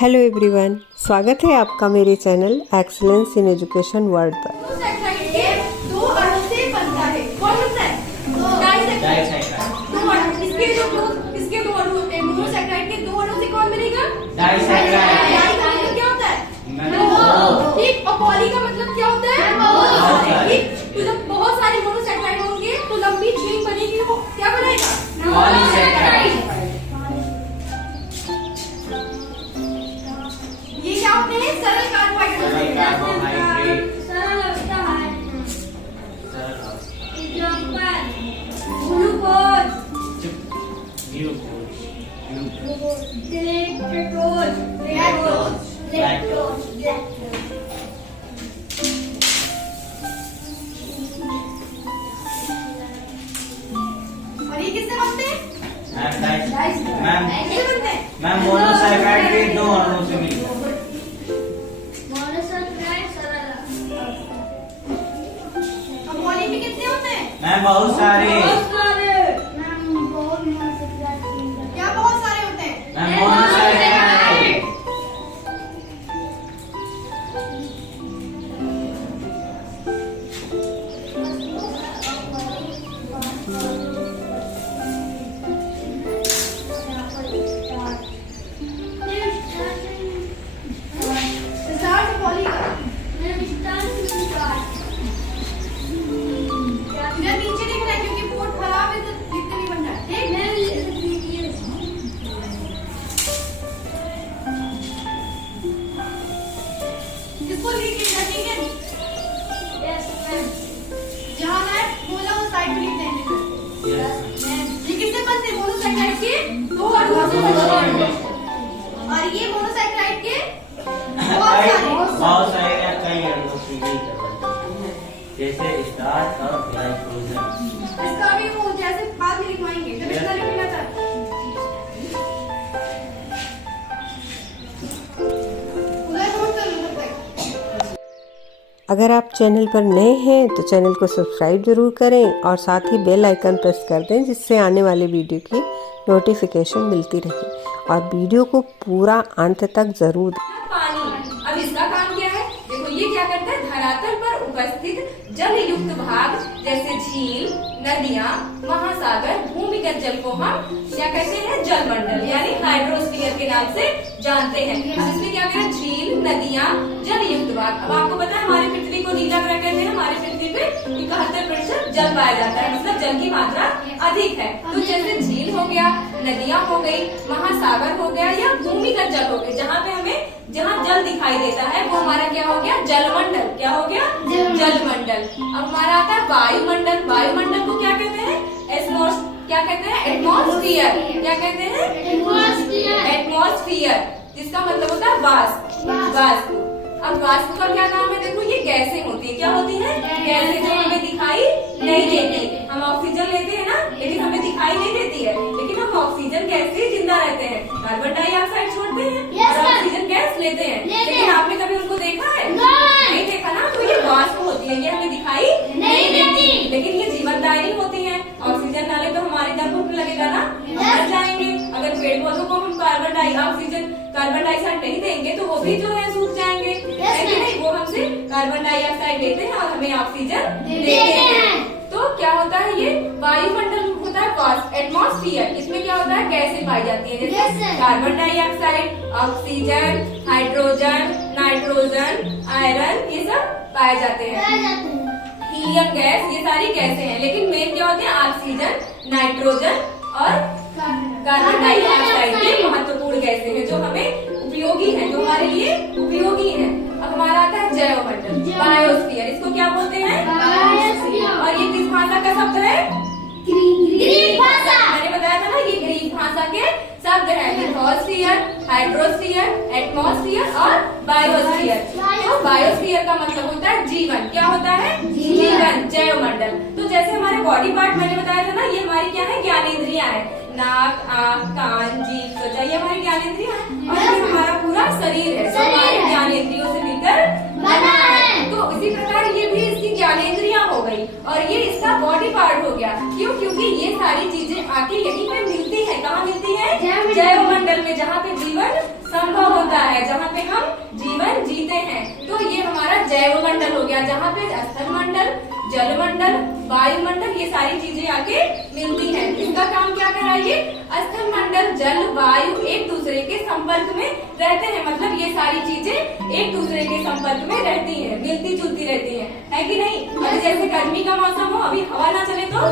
Hello everyone, स्वागत है आपका मेरे channel excellence in education world पर। दो अणु से बनता है। कौन बनता है? डाइसैक्राइड। दो अणु, इसके दो अणु होते हैं। मोनोसैक्राइड के दो अणु से कौन बनेगा? डाइसैक्राइड। डाई का मतलब क्या होता है? ठीक। और पॉली का मतलब क्या होता है? ठीक। तो जब बहुत सारे मोनोसैक्राइड होंगे तो लंबी चेन बनेगी, वो क्या बनाएगा? पॉलीसैक्राइड। ये क्या होते हैं? सरल कार्बोहाइड्रेट। सरल अवस्था है। Example glucose, lactose. और ये किससे बनते हैं? मैम मोनोसैक्राइड के दो अणुओं से मिलकर। कितने होते हैं? मैम बहुत सारे। क्या बहुत सारे होते हैं? Ma'am monosaccharide. नीचे देख रहा है क्योंकि बोर्ड खराब है तो लिखते नहीं बन रहा है। इसको लिख लेना, ठीक है? जहाँ मैं बोला वो साइड में लिख देंगे। ये किससे बनते हैं? मोनोसैक्राइड के दो अणुओं से बनते हैं। और ये मोनोसैक्राइड के बहुत सारे या कई अणुओं से मिलकर बनते हैं, जैसे स्टार्च और ग्लाइकोजन। इसका भी वो जैसे बाद में लिखवाएंगे जब इसका लिखना चाहते हैं। उधर नोट कर लो तब तक। अगर आप चैनल पर नए हैं तो चैनल को सब्सक्राइब जरूर करें और साथ ही बेल आइकन प्रेस कर दें, जिससे आने वाले वीडियो की नोटिफिकेशन मिलती रहे। और वीडियो को पूरा अंत तक जरूर पानी, अब इसका काम क्या है? देखो ये क्या करता है? धरातल पर उपस्थित जल युक्त भाग जैसे झील, नदियाँ, महासागर, भूमिगत जल को हम क्या कहते हैं? जलमंडल यानी हाइड्रोस्फीयर के नाम से जानते हैं। अब इसमें क्या कहते हैं? झील, नदियाँ, जल युक्त भाग। अब आपको पता है हमारी पृथ्वी को नीला ग्रह कहते हैं। हमारी पृथ्वी पे 71% जल पाया जाता है, मतलब जल की मात्रा अधिक है। तो जैसे झील हो गया, नदियाँ हो गई, महासागर हो गया या भूमिगत जल हो गए, जहाँ पे हमें जहाँ जल दिखाई देता है वो हमारा क्या हो गया? जलमंडल। क्या हो गया? जलमंडल। अब हमारा आता है वायुमंडल। वायुमंडल को क्या कहते हैं? क्या कहते हैं? एटमॉस्फियर। क्या कहते हैं? एटमॉस्फियर, जिसका मतलब होता है वाष्प। अब वाष्प का क्या नाम है? देखो ये गैसें होती है। क्या होती है? गैसें जो हमें दिखाई नहीं देती। हम ऑक्सीजन लेते हैं ना, लेकिन हमें दिखाई नहीं देती है, लेकिन हम ऑक्सीजन गैस से जिंदा रहते हैं। कार्बन डाइऑक्साइड छोड़ते हैं और ऑक्सीजन गैस लेते हैं। लेकिन आपने कभी उनको देखा है? नहीं देखा ना। तो ये वाष्प होती है, ये हमें दिखाई नहीं देती, लेकिन ये जीवनदायी होती है। ऑक्सीजन ना ले तो हमारी दम घुटने लगेगा ना, मर जाएंगे। अगर पेड़ पौधों को हम कार्बन डाइऑक्साइड नहीं देंगे तो वो भी जो है सूख जाएंगे। नहीं, वो हमसे कार्बन डाइऑक्साइड लेते हैं और हमें ऑक्सीजन देते हैं। तो क्या होता है? ये वायुमंडल होता है वाष्प, एटमॉस्फियर। इसमें क्या होता है? गैसें पाई जाती है, जैसे carbon dioxide, oxygen, hydrogen, nitrogen, iron, ये सब पाए जाते हैं। हीलियम गैस, ये सारी गैसें हैं, लेकिन मेन क्या होते हैं? ऑक्सीजन, नाइट्रोजन और कार्बन डाइऑक्साइड के महत्वपूर्ण गैसें हैं जो हमें उपयोगी है, जो हमारे लिए उपयोगी है। अब हमारा आता है जैवमंडल, बायोस्फीयर। इसको क्या बोलते हैं? और ये किस भाषा का शब्द है? ग्रीक भाषा। मैंने बताया था ना, ये ग्रीक भाषा के शब्द है। लिथोस्फीयर, हाइड्रोस्फीयर, एटमॉस्फियर और बायोस्फीयर। तो बायोस्फीयर का मतलब होता है जीवन। क्या होता है? जीवन, जैवमंडल। तो जैसे हमारे बॉडी पार्ट मैंने बताया था ना, ये हमारी क्या है? ज्ञानेंद्रियां है। नाक, आँख, कान, जीभ, त्वचा, ये हमारी ज्ञानेंद्रियां है। और ये हमारा पूरा शरीर है, जो हमारे ज्ञानेंद्रियों से मिलकर बना है। तो इसी प्रकार ये भी इसकी ज्ञानेंद्रियां हो गई और ये इसका बॉडी पार्ट हो गया। क्यों? क्योंकि ये सारी चीजें आके यहीं पे मिलती है। कहाँ मिलती है? जैव मंडल में, जहाँ पे जीवन संभव होता है। है, जहाँ पे हम जीवन जीते हैं। तो ये हमारा जैव मंडल हो गया, जहाँ पे स्थल मंडल, जल मंडल, वायुमंडल, ये सारी चीजें आके मिलती हैं। इसका काम क्या कर रहा है? ये स्थल मंडल, जल, वायु एक दूसरे के संपर्क में रहते हैं, मतलब ये सारी चीजें एक दूसरे के संपर्क में रहती हैं, मिलती जुलती रहती हैं, है कि नहीं? अभी जैसे गर्मी का मौसम हो, अभी हवा ना चले तो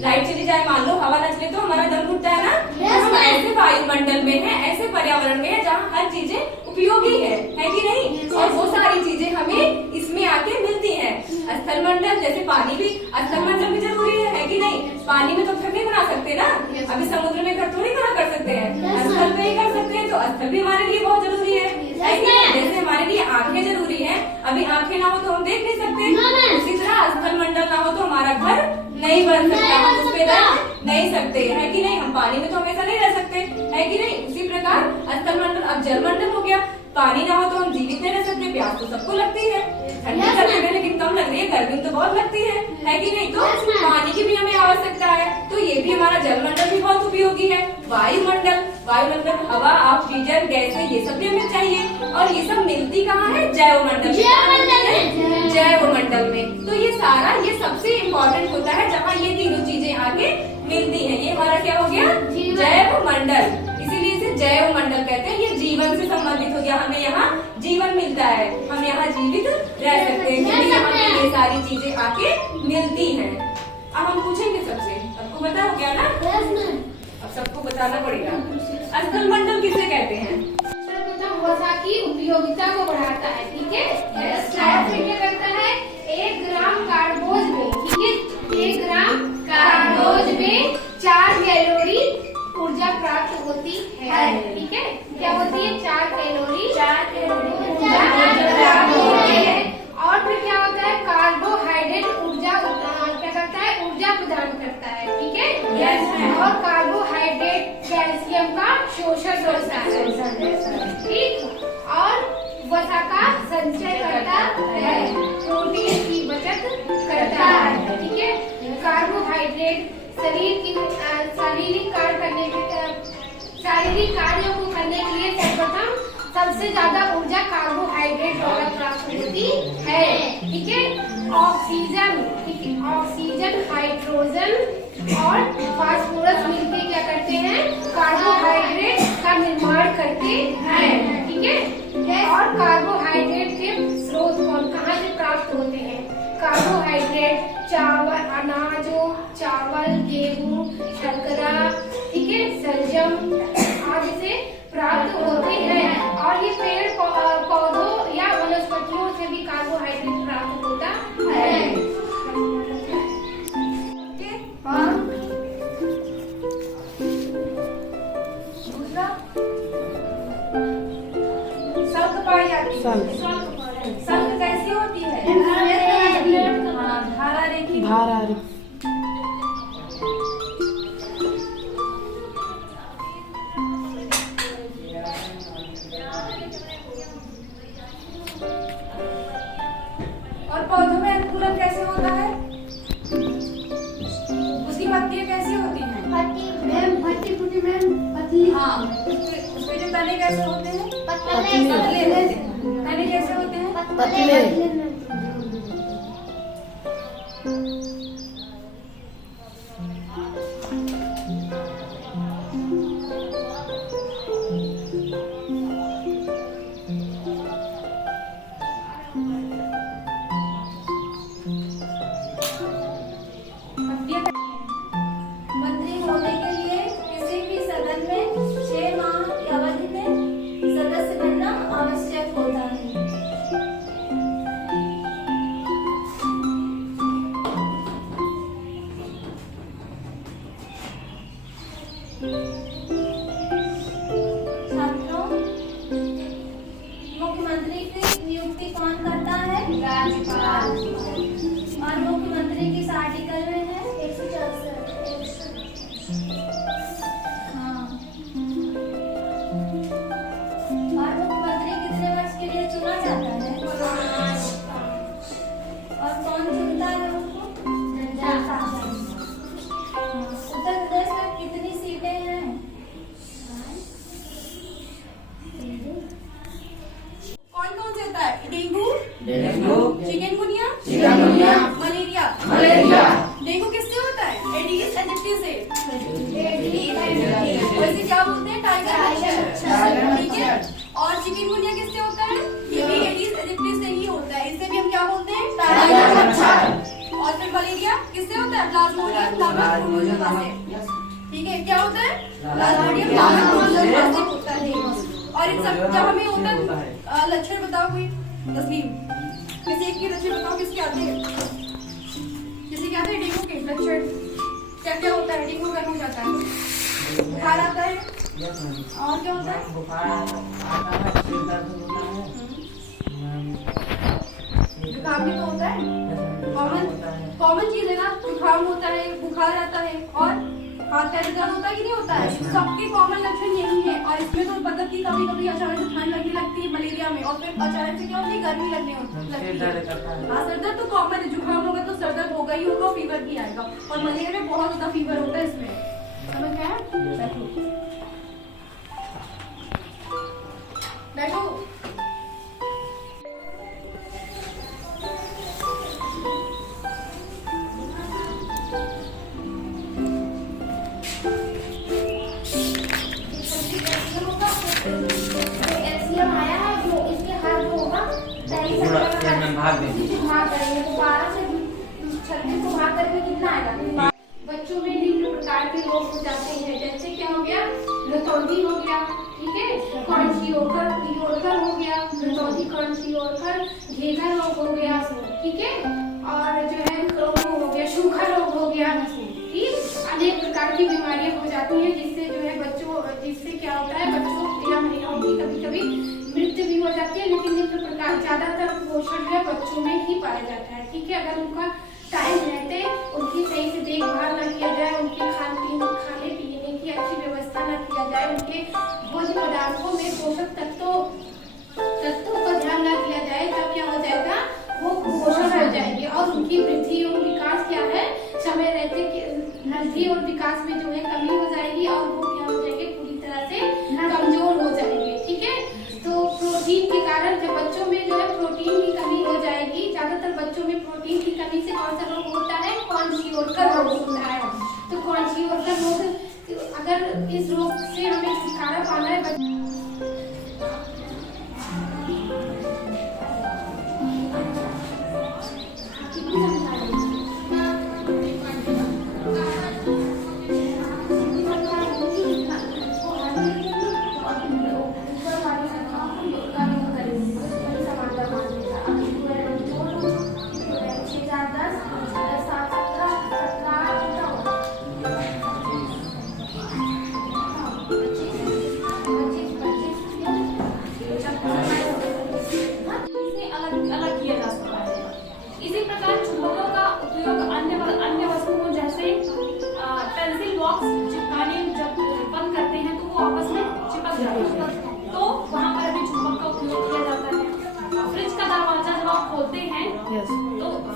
लाइट चली जाए, मान लो हवा ना चले तो हमारा दम घुटता है ना। तो हम ऐसे वायुमंडल में है, ऐसे पर्यावरण में है जहाँ हर चीजें उपयोगी है कि नहीं? और वो सारी चीजें हमें इसमें आके मिलती हैं। स्थल मंडल जैसे पानी भी, स्थल मंडल भी जरूरी है कि नहीं? पानी में तो घर नहीं बना सकते ना, अभी समुद्र में घर थोड़ी खड़ा कर सकते हैं, स्थल पे ही कर सकते हैं। तो स्थल भी हमारे लिए बहुत जरूरी है कि नहीं? जैसे हमारे लिए आंखें जरूरी है, अभी आंखें ना हो तो हम देख नहीं सकते, उसी तरह स्थल मंडल ना हो तो हमारा घर नहीं बन सकता, हम उस पे रह नहीं सकते, है कि नहीं? हम पानी में तो हमेशा नहीं रह सकते, है कि नहीं? उसी प्रकार स्थल मंडल। अब जल मंडल हो गया, पानी ना हो तो हम जीवित नहीं रह सकते, प्यास तो सबको लगती है, ठंडी लगती है लेकिन कम लग रही है, गर्मी तो बहुत लगती है कि नहीं? तो पानी की भी हमें आवश्यकता है, तो ये भी हमारा जल मंडल भी बहुत उपयोगी है। वायुमंडल, वायुमंडल हवा, ऑक्सीजन, गैसें, ये सब भी हमें चाहिए, और ये सब मिलती कहाँ है? जैव मंडल, जैव मंडल में। तो ये सारा, ये सबसे इम्पोर्टेंट होता है जहाँ ये तीनों चीजें आगे मिलती हैं। ये हमारा क्या हो गया? जैव मंडल, इसीलिए इसे जैव मंडल कहते हैं। ये जीवन से संबंधित हो गया, हमें यहाँ जीवन मिलता है, हम यहाँ जीवित रह सकते हैं क्योंकि यहाँ पे ये सारी चीजें आके मिलती हैं। अब हम पूछेंगे सबसे, सबको पता हो गया ना? अब सबको बताना पड़ेगा। स्थल मंडल किसे कहते हैं? वसा की उपयोगिता को बढ़ाता है, ठीक है? स्लाइड में क्या करता है? 1 ग्राम कार्बोज में, ठीक है, 1 ग्राम कार्बोज में 4 कैलोरी ऊर्जा प्राप्त होती है, ठीक है? क्या होती है? 4 कैलोरी ऊर्जा प्राप्त होती है। और फिर क्या होता है? कार्बोहाइड्रेट ऊर्जा क्या करता है? ऊर्जा प्रदान करता है, ठीक है? और कार्बोहाइड्रेट कैल्शियम का शोषण करता है, ठीक? और वसा का संचय करता है, प्रोटीन की बचत करता है, ठीक है? कार्बोहाइड्रेट शारीरिक कार्यों को करने के लिए सर्वप्रथम सबसे ज्यादा ऊर्जा कार्बोहाइड्रेट द्वारा प्राप्त होती है, ठीक है? ऑक्सीजन, ठीक है, ऑक्सीजन, हाइड्रोजन और फास्फोरस मिलकर क्या करते हैं? कार्बोहाइड्रेट का निर्माण करते हैं, ठीक है? और कार्बोहाइड्रेट के स्रोत कहाँ से प्राप्त होते हैं? कार्बोहाइड्रेट चावल, अनाजों, चावल, गेहूं, शर्करा, ठीक है, सलजम आदि से प्राप्त होते हैं। और ये पेड़ पौधों या वनस्पतियों से भी कार्बोहाइड्रेट प्राप्त होता है। दूसरा शल्क पाई जाती है। शल्क कैसी होती है? हाँ, धारा रेखी। और पौधों में अंकुरन कैसे होता है? उसकी पत्तियां कैसी होती हैं? पतली। हाँ, उसके जो तने कैसे होते हैं? पतले होते हैं। तने कैसे होते हैं? पतले। मंत्री होने के लिए किसी भी सदन में 6 माह की अवधि में सदस्य बनना आवश्यक होता है। डेंगू, चिकनगुनिया, मलेरिया, डेंगू किससे होता है? एडीज एजिप्टी से। वैसे क्या बोलते हैं? टाइगर मच्छर, ठीक है। और चिकनगुनिया किससे होता है? ये भी एडीज एजिप्टी से ही होता है, इसे भी हम क्या बोलते हैं? टाइगर मच्छर। और फिर मलेरिया किससे होता है? प्लाज्मोडियम प्लाज्मोडियम से, ठीक है। क्या होता है? प्लाज्मोडियम प्लाज्मोडियम से होता है। और इन सब जब हमें होता है लक्षण बताओ कोई, तस्लीम किसी एक के लक्षण बताओ, किसके आते हैं? किसी के आते हैं डेंगू के लक्षण? क्या क्या होता है? डेंगू गर्म हो जाता है, बुखार आता है, और क्या होता है? बुखार आता है, सिर दर्द होता है, जुकाम भी तो होता है, कॉमन चीज है ना। जुकाम होता है, बुखार आता है, और हाथ पैर दर्द होता है कि नहीं होता है? सबके कॉमन लक्षण यही है। और इसमें तो मतलब कि कभी कभी अचानक से ठंड लगने लगती है मलेरिया में, और फिर अचानक से क्या होती है? गर्मी लगने लगती है। हाँ, सर दर्द तो कॉमन है। जुकाम होगा तो सर दर्द होगा ही होगा, फीवर भी आएगा। और मलेरिया में बहुत ज्यादा फीवर होता है इसमें, समझ में आया? बैठो। एलसीएम आया है जो इसके हर जो होगा भाग देंगे। भाग करेंगे तो 12 से 36 को भाग करके कितना आएगा? बच्चों में निम्न प्रकार के रोग हो जाते हैं, जैसे क्या हो गया? रतौंधी हो गया, ठीक है, कॉन्शियोकर हो गया, रतौंधी कॉन्शियोकर, घेघा रोग हो गया, ठीक है, और जो है वो हो गया सूखा रोग हो गया, ठीक। अनेक प्रकार की बीमारियां हो जाती हैं जिससे जो है बच्चों, जिससे क्या होता है बच्चों या महिलाओं की कभी कभी मृत्यु भी हो जाती है। लेकिन निम्न प्रकार ज्यादातर पोषण है बच्चों में ही पाया जाता है, ठीक है। अगर उनका टाइम रहते उनकी सही से देखभाल न किया जाए, उनके खाने पीने की अच्छी व्यवस्था न किया जाए, उनके भोज्य पदार्थों में पोषक तत्वों का ध्यान न किया जाए, तब क्या हो जाएगा? वो कुपोषण हो जाएंगे और उनकी वृद्धि और विकास क्या है? समय रहते वृद्धि और विकास में जो है कमी हो जाएगी, और वो क्या हो जाएंगे? पूरी तरह से कमजोर हो जाएंगे, ठीक है। तो प्रोटीन के कारण जब बच्चों में जो है प्रोटीन की कमी हो जाएगी, ज्यादातर बच्चों में प्रोटीन की कमी से कौन सा रोग होता है? क्वांशियोरकर रोग होता है। तो क्वांशियोरकर रोग, अगर इस रोग से हमें छुटकारा पाना है तो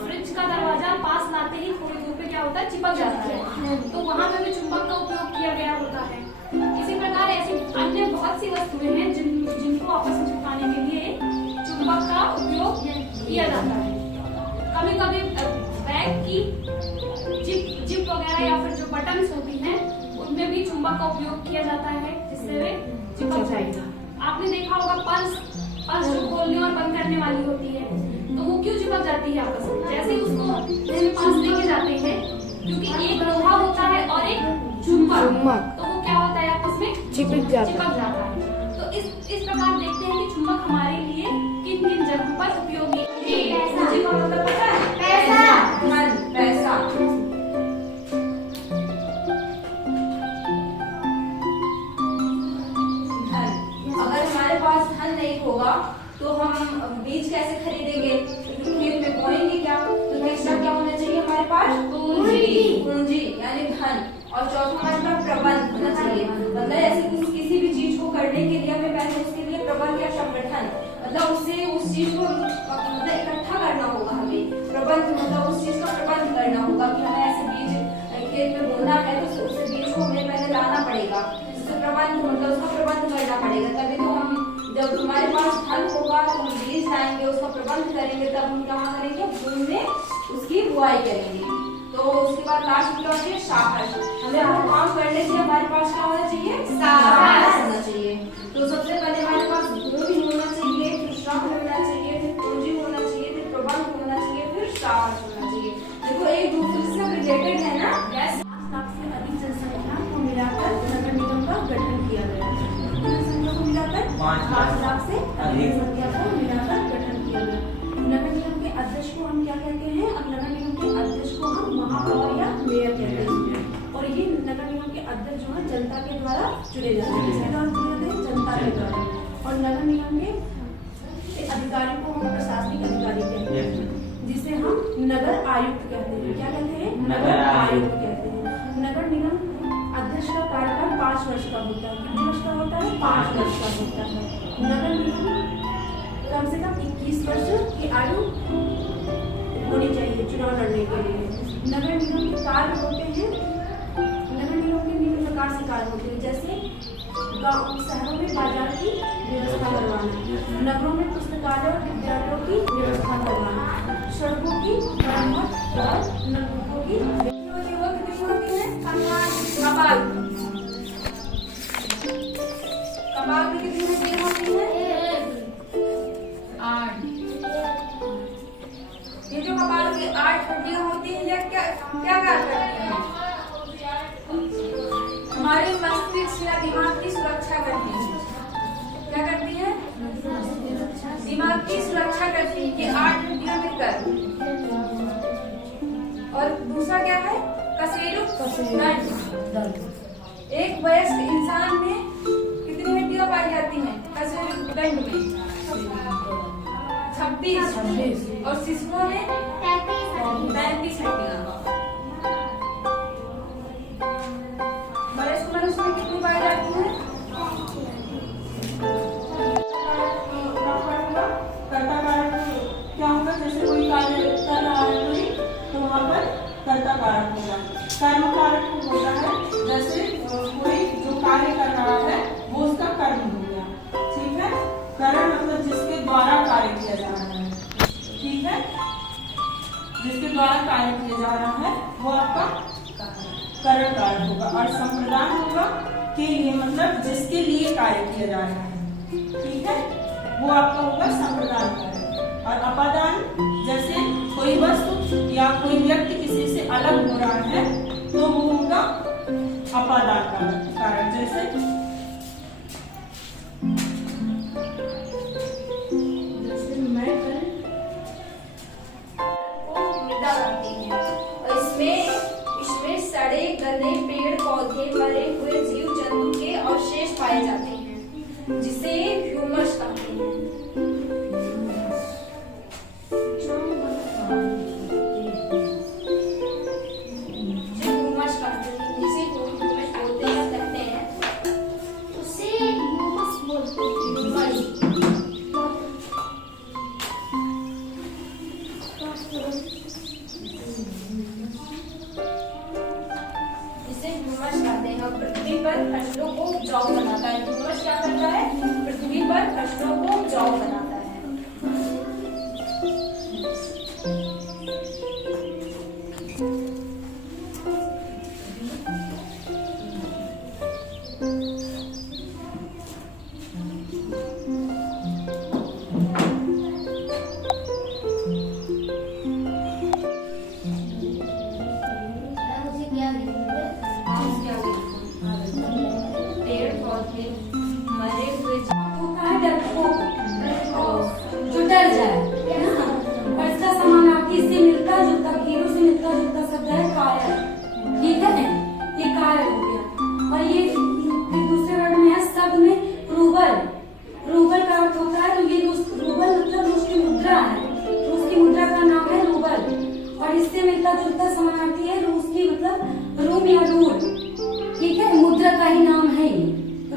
फ्रिज का दरवाजा पास लाते ही थोड़ी दूर पे क्या होता है? चिपक जाता है। तो वहाँ पे भी चुंबक का उपयोग किया गया होता है। इसी प्रकार ऐसी अन्य बहुत सी वस्तुएं हैं जिनको आपस में चिपकाने के लिए चुंबक का उपयोग किया जाता है। कभी कभी बैग की जिप वगैरह या फिर जो बटन्स होती हैं उनमें भी चुंबक का उपयोग किया जाता है, जिससे वे चिपक जाएगा। आपने देखा होगा पर्स जो खोलने और बंद करने वाली होती है, तो वो क्यों चिपक जाती है आपस में? जैसे ही उसको मेरे पास लेके जाते हैं, क्योंकि एक लोहा होता है और एक चुंबक, तो वो क्या होता है आपस में? चिपक जाता है। तो इस प्रकार देखते हैं कि चुंबक हमारे लिए किन किन जगहों पर उपयोगी है। चुंबक मतलब पता है? पैसा। अगर हमारे पास धन नहीं होगा तो हम बीज कैसे खरीदेंगे? खेत में बोएंगे क्या? तो तीसरा क्या होना चाहिए हमारे पास? पूंजी यानी धन। और चौथा हमारे पास प्रबंध होना चाहिए। मतलब ऐसे किसी भी चीज को करने के लिए हमें पहले उसके लिए प्रबंध या संगठन, मतलब उससे उस चीज को मतलब इकट्ठा करना होगा। हमें प्रबंध मतलब उस चीज का प्रबंध करना होगा कि हमें ऐसे बीज खेत में बोना है तो उस बीज को हमें पहले लाना पड़ेगा। उसका प्रबंध मतलब उसका प्रबंध करना पड़ेगा, तभी तो हम जब हमारे पास धन होगा तो हम बीज जाएंगे, उसका प्रबंध करेंगे, तब हम क्या करेंगे, भूमि में उसकी बुआई करेंगे। तो उसके बाद लास्ट क्या होती है, साहस। हमें वो काम करने से हमारे पास क्या होना चाहिए, साहस होना चाहिए। तो सबसे पहले हमारे पास भूमि होना चाहिए, फिर श्रम होना चाहिए, फिर पूंजी होना चाहिए, फिर प्रबंध होना चाहिए, फिर साहस होना चाहिए। देखो एक दूसरे से रिलेटेड है ना। यस, 5 लाख से अधिक जनसंख्या को मिलाकर नगर निगम का गठन किया गया है। जनसंख्या को मिलाकर 5 लाख से अधिक जनसंख्या को मिलाकर गठन किया गया। नगर निगम के अध्यक्ष को हम क्या कहते हैं, अब नगर निगम के अध्यक्ष को हम महापौर या मेयर कहते हैं। और ये नगर निगम के अध्यक्ष जो है जनता के द्वारा चुने जाते हैं, किसके द्वारा चुने जाते हैं, जनता के द्वारा। और नगर निगम के अधिकारी को हम प्रशासनिक अधिकारी कहते हैं, जिसे हम नगर आयुक्त कहते हैं। क्या कहते हैं, नगर आयुक्त कहते हैं। नगर निगम अध्यक्ष का कार्यकाल 5 वर्ष का होता है। कितने वर्ष का होता है, 5 वर्ष का होता है। नगर निगम कम से कम 21 वर्ष की आयु होनी चाहिए चुनाव लड़ने के लिए। नगर निगम के कार्य होते हैं, नगर निगम के निम्न प्रकार से कार्य होते हैं, जैसे गाँव शहरों में बाजार की व्यवस्था करवाना, नगरों में पुस्तकालय और विद्यालयों की व्यवस्था करवाना, सड़कों की मरम्मत और नलकूपों की कपाल, कपाल में कितनी हड्डियां होती है, 8। ये जो कपाल की 8 हड्डियां होती है, ये क्या क्या करती है, हमारे मस्तिष्क या दिमाग की सुरक्षा करती है। क्या करती है, दिमाग की सुरक्षा करती है, ये 8 हड्डियां मिलकर। और दूसरा क्या है, कशेरुक दंड। एक वयस्क इंसान में कितनी हड्डियां पाई जाती हैं, कशेरुक दंड में 26 और शिशुओं में 35 हड्डियां। वयस्क मनुष्य में कितनी पाई जाती है, कर्ता कारक क्या होगा, जैसे कोई कार्य कर रहा है कोई, तो वहाँ पर कर्ता कारक होगा। कर्म कारक होता है, जैसे कोई जो कार्य कर रहा है वो उसका कर्म हो गया। ठीक है, करण मतलब जिसके द्वारा कार्य किया जा रहा है। ठीक है, जिसके द्वारा कार्य किया जा रहा है वो आपका करण कारक होगा। और संप्रदान होगा के लिए, मतलब जिसके लिए कार्य किया जा रहा है। ठीक है, वो आपका होगा संप्रदान कारक। और अपादान, जैसे कोई वस्तु या कोई व्यक्ति किसी से अलग हो रहा है तो वो होगा अपादान कारक। जैसे मृदा बनती है और इसमें सड़े गले पेड़ पौधे मरे हुए जीव जंतु के अवशेष पाए जाते हैं, जिसे ह्यूमस कहते हैं। पृथ्वी पर फसलों को उपजाऊ बनाता है। ह्यूमस क्या करता है, पृथ्वी पर फसलों को उपजाऊ बनाता है। पेड़ पौधे मरे हुए जो डर जाए ना, और इसका समानार्थी इससे मिलता जुलता, हीरो से मिलता जुलता शब्द है कायर। ठीक है, ये कायर हो गया। और ये दूसरे वर्ड में है, शब्द में रूबल। रूबल का अर्थ होता है, तो ये रूबल मतलब रूस की मुद्रा है, रूस की मुद्रा का नाम है रूबल। और इससे मिलता जुलता समानार्थी है रूस की, मतलब रूम या रूल। ठीक है, मुद्रा का ही नाम है ये,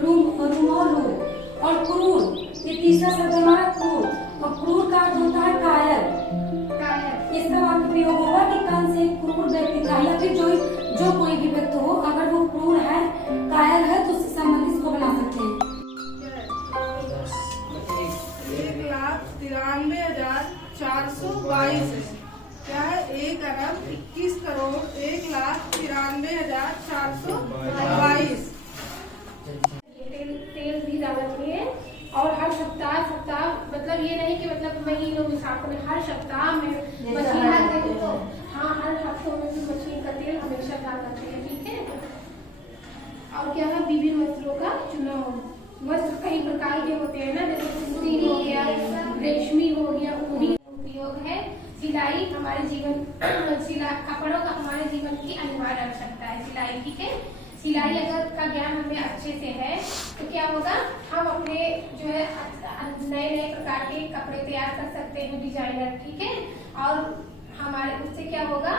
रूम और रूल। और क्रूर, ये तीसरा शब्द हमारा क्रूर। और क्रूर का अर्थ होता है कायर। इसका वाक्य प्रयोग होगा कि कौन से क्रूर व्यक्ति का, या फिर जो कोई भी व्यक्ति हो, अगर वो क्रूर है, कायर है, तो उससे संबंधित इसको बना सकते हैं। 1,93,000 422 है। क्या है? 1,21,91,422। तेल भी डालना चाहिए और हर सप्ताह मतलब ये नहीं कि मतलब महीनों में साफ करें, हर सप्ताह में मछली हाँ हर हफ्तों में भी मछली का तेल हमेशा डालना चाहिए, ठीक है। और क्या है? विभिन्न वस्त्रों का चुनाव। वस्त्र कई प्रकार के होते हैं ना, जैसे सूती हो गया, रेशमी हो गया, ऊनी। उपयोग है सिलाई हमारे जीवन कपड़ों का हमारे जीवन की अनिवार्य आवश्यकता है सिलाई, ठीक है। सिलाई अगर का ज्ञान हमें अच्छे से है तो क्या होगा, हम अपने जो है नए नए प्रकार के कपड़े तैयार कर सकते हैं, डिजाइनर, ठीक है। और हमारे उससे क्या होगा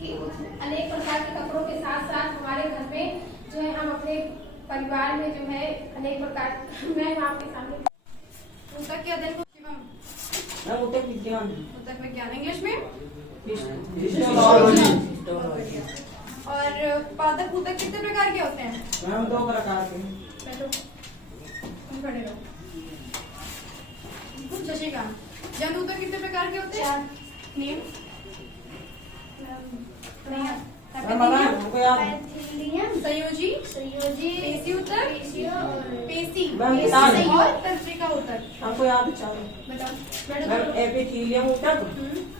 कि अनेक प्रकार के कपड़ों के साथ साथ हमारे घर में जो है हम अपने परिवार में जो है अनेक प्रकार मैं आपके सामने ऊतक के अध्ययन को ऊतक विज्ञान, ऊतक विज्ञान इंग्लिश में। हिस्टोलॉजी। और पादप ऊतक कितने प्रकार के होते हैं? मैम 2 प्रकार के। तुम खड़े रहो। शशिकांत, जन ऊतक कितने प्रकार के होते हैं? नियम संयोजी, पेशी ऊतक, पेशी और तंत्रिका ऊतक। आपको याद चाहिए? बताओ। एपिथेलियम ऊतक,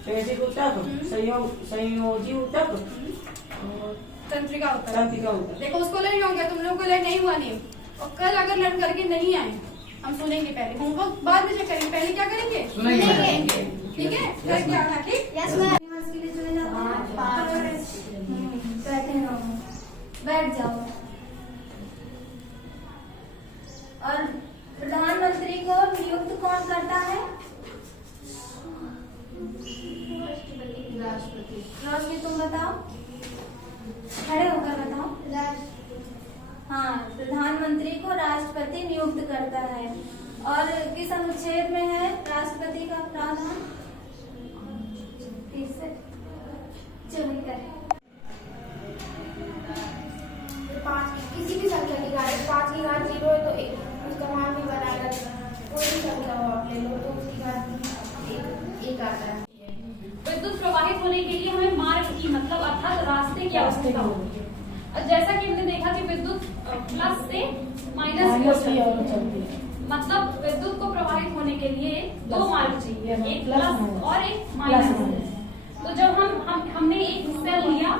पेशिक ऊतक, संयोजी ऊतक, तंत्रिका ऊतक। तंत्रिका ऊतक। देखो उसको लर्न हो गया, तुम लोगों को लर्न नहीं हुआ नहीं। और कल अगर लर्न करके नहीं आए, हम सुनेंगे पहले, होमवर्क बाद में चेक करेंगे, पहले क्या करेंगे? सुनेंगे, ठीक है। फिर क्या था? ठीक, यस मैम। के लिए चले जाओ, बैठ जाओ। और प्रधानमंत्री को नियुक्त कौन करता है? राष्ट्रपति। रोशनी तुम बताओ, खड़े होकर बताओ। हाँ, प्रधानमंत्री को राष्ट्रपति नियुक्त करता है। और किस अनुच्छेद में है राष्ट्रपति का प्रावधान? 5 किसी भी संख्या की घात 5 की घात 0 है तो उसका मान भी बराबर कोई भी संख्या हो आप ले लो तो उसकी घात 1 आता है। विद्युत प्रवाहित होने के लिए हमें मार्ग की मतलब अर्थात रास्ते की आवश्यकता होती है। और जैसा कि हमने देखा कि विद्युत प्लस से माइनस की ओर चलती है, मतलब विद्युत को प्रवाहित होने के लिए 2 मार्ग चाहिए, एक प्लस और एक माइनस। तो जब हमने एक सेल लिया,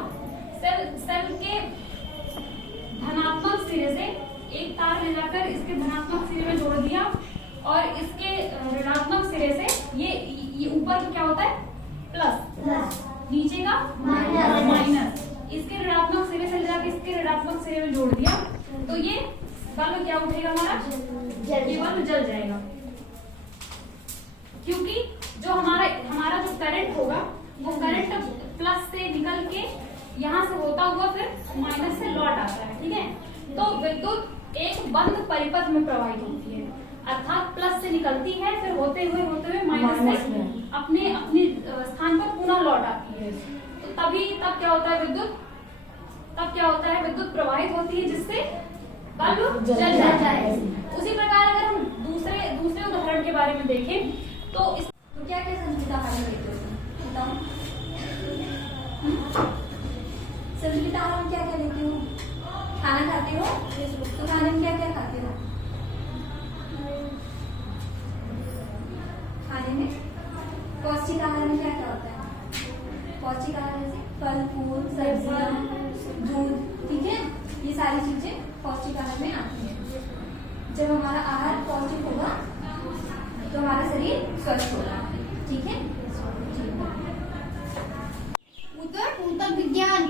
सेल के धनात्मक सिरे से एक तार ले जाकर इसके धनात्मक सिरे में जोड़ दिया और इसके ऋणात्मक सिरे से ये ऊपर क्या होता है? प्लस, नीचे का माइनस। इसके ऋणात्मक सिरे से ले जाकर इसके ऋणात्मक सिरे में जोड़ दिया तो ये बल्ब क्या उठेगा हमारा? ये बल्ब जल जाएगा, क्योंकि जो हमारा जो करंट होगा वो करंट प्लस से निकल के यहाँ से होता हुआ फिर माइनस से लौट आता है, ठीक है। तो विद्युत एक बंद परिपथ में प्रवाहित होती है, अर्थात प्लस से निकलती है फिर होते हुए माइनस से अपने स्थान पर पुनः लौट आती है। तो तब क्या होता है? विद्युत प्रवाहित होती है जिससे बल्ब जल जाता है। उसी प्रकार अगर हम दूसरे उदाहरण के बारे में देखें तो क्या क्या संचिता आहार लेते हो? बताओ। संचिता आहार में क्या क्या लेते हो? खाना खाते हो? तो खाने में क्या क्या खाते हो? खाने में पौष्टिक आहार में क्या क्या होता है? पौष्टिक आहार जैसे फल फूल सब्जियां दूध, ठीक है, ये सारी चीजें पौष्टिक आहार में आती हैं। जब हमारा आहार पौष्टिक होगा तो हमारा शरीर स्वस्थ होगा, ठीक है। ऊतक विज्ञान।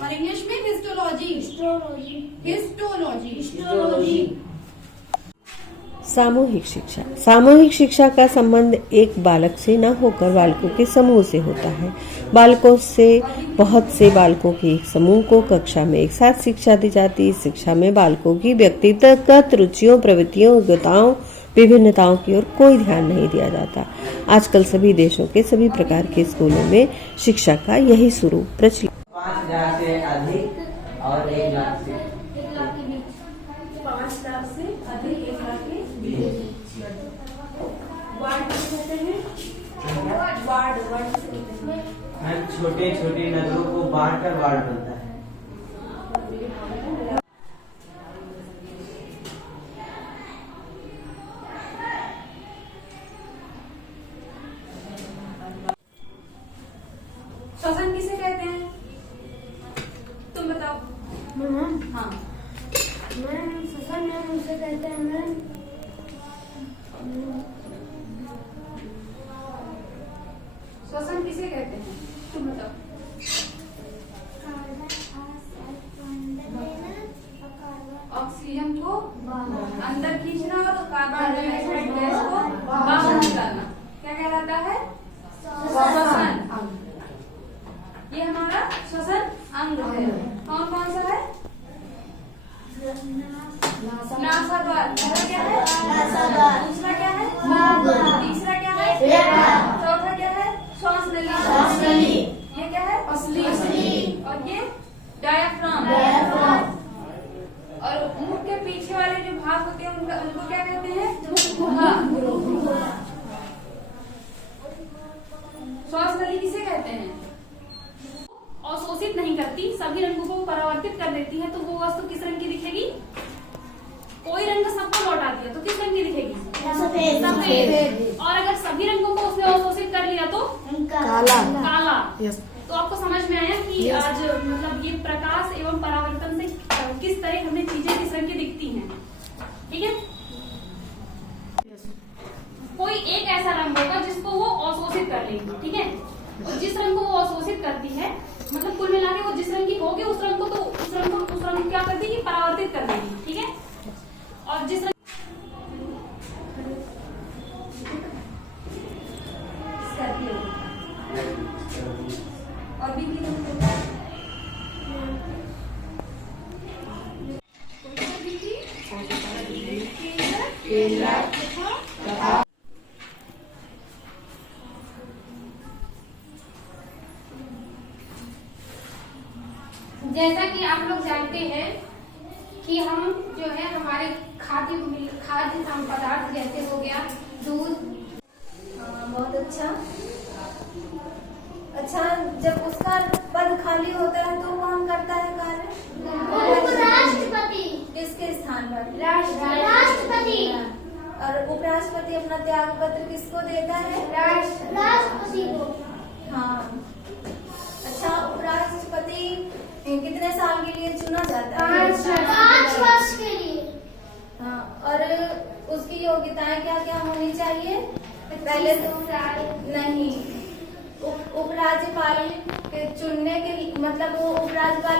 और इंग्लिश में हिस्टोलॉजी। सामूहिक शिक्षा का संबंध एक बालक से न होकर बालकों के समूह से होता है। बालकों से बहुत से बालकों के एक समूह को कक्षा में एक साथ शिक्षा दी जाती है। शिक्षा में बालकों की व्यक्तिगत रुचियों, प्रवृत्तियों, योग्यताओं, विभिन्नताओं की ओर कोई ध्यान नहीं दिया जाता। आजकल सभी देशों के सभी प्रकार के स्कूलों में शिक्षा का यही स्वरूप प्रचलित। 5,000 से अधिक और 1 लाख छोटे छोटे नगरों को बांटकर वार्ड बनता है। श्वसन किसे कहते हैं? तुम बताओ। हाँ, मैम श्वसन मैम उसे कहते हैं मैम श्वसन किसे कहते हैं? तुम बताओ। ऑक्सीजन को अंदर खींचना और कार्बन डाइऑक्साइड गैस को बाहर निकालना क्या कहलाता है? श्वसन। ये हमारा श्वसन अंग है। कौन कौन सा है? नासाद्वार। पहला क्या है? दूसरा क्या है? तीसरा क्या है? चौथा क्या है? श्वास नली। ये क्या है? पसली। और ये डायाफ्राम। और मुख के पीछे वाले जो भाग होते हैं उनको क्या कहते हैं? गुहा। श्वास नली किसे कहते हैं? अवशोषित नहीं करती, सभी रंगों को परावर्तित कर देती है, तो वो वस्तु किस रंग की दिखेगी? कोई रंग सबको लौटा दिया तो किस रंग की दिखेगी? सफेद। और अगर सभी रंगों को उसने अवशोषित कर लिया तो काला। तो आपको समझ में आया कि आज मतलब ये प्रकाश एवं परावर्तन से किस तरह हमें चीजें किस रंग की दिखती हैं। ठीक है, कोई एक ऐसा रंग होगा जिसको वो अवशोषित कर लेगी। ठीक है, तो जिस रंग को वो अवशोषित करती है मतलब कुल मिला के वो जिस रंग की होगी उस रंग को क्या कर देगी? परावर्तित कर देगी। ठीक है, और जिस रंग और भी जैसा कि आप लोग जानते हैं कि हम जो है हमारे खाद्य पदार्थ जैसे हो गया दूध। बहुत अच्छा। जब उसका पद खाली होता है तो कौन करता है कार्य? उपराष्ट्रपति। किसके स्थान पर? राष्ट्रपति। और उपराष्ट्रपति अपना त्याग पत्र किसको देता है? राष्ट्रपति को। हाँ। अच्छा, उपराष्ट्रपति कितने साल के लिए चुना जाता है? 5 वर्ष के लिए। हाँ, और उसकी योग्यताएं क्या क्या होनी चाहिए? पहले तो नहीं, उपराज्यपाल के चुनने के मतलब वो उपराज्यपाल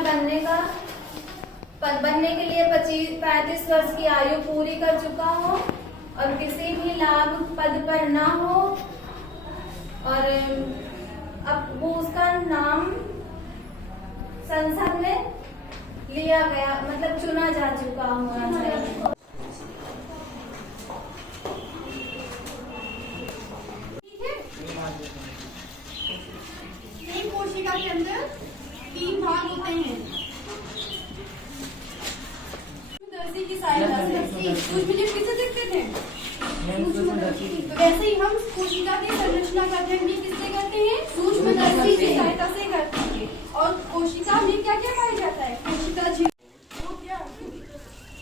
बनने के लिए 35 वर्ष की आयु पूरी कर चुका हो और किसी भी लाभ पद पर ना हो, और अब वो उसका नाम संसद में लिया गया मतलब चुना जा चुका होना चाहिए। एक कोशिका के अंदर 3 भाग होते हैं। सूक्ष्मदर्शी की सहायता से सूक्ष्मजीव किसे देखते थे? तो वैसे ही हम कोशिका की संरचना का अध्ययन भी किससे करते हैं? सूक्ष्मदर्शी की सहायता से करते हैं। और कोशिका में क्या क्या पाया जाता है? कोशिका जीव। वो क्या?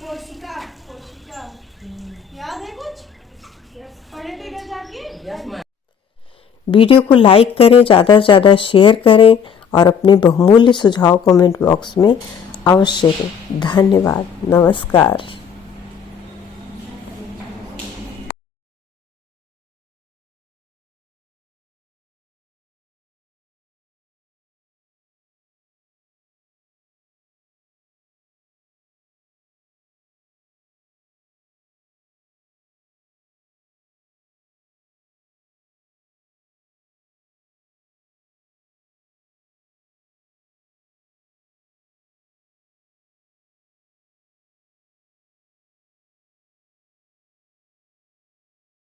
कोशिका याद है कुछ? पढ़े थे क्या जाके? वीडियो को लाइक करें, ज़्यादा से ज़्यादा शेयर करें और अपने बहुमूल्य सुझाव कमेंट बॉक्स में अवश्य दें। धन्यवाद। नमस्कार।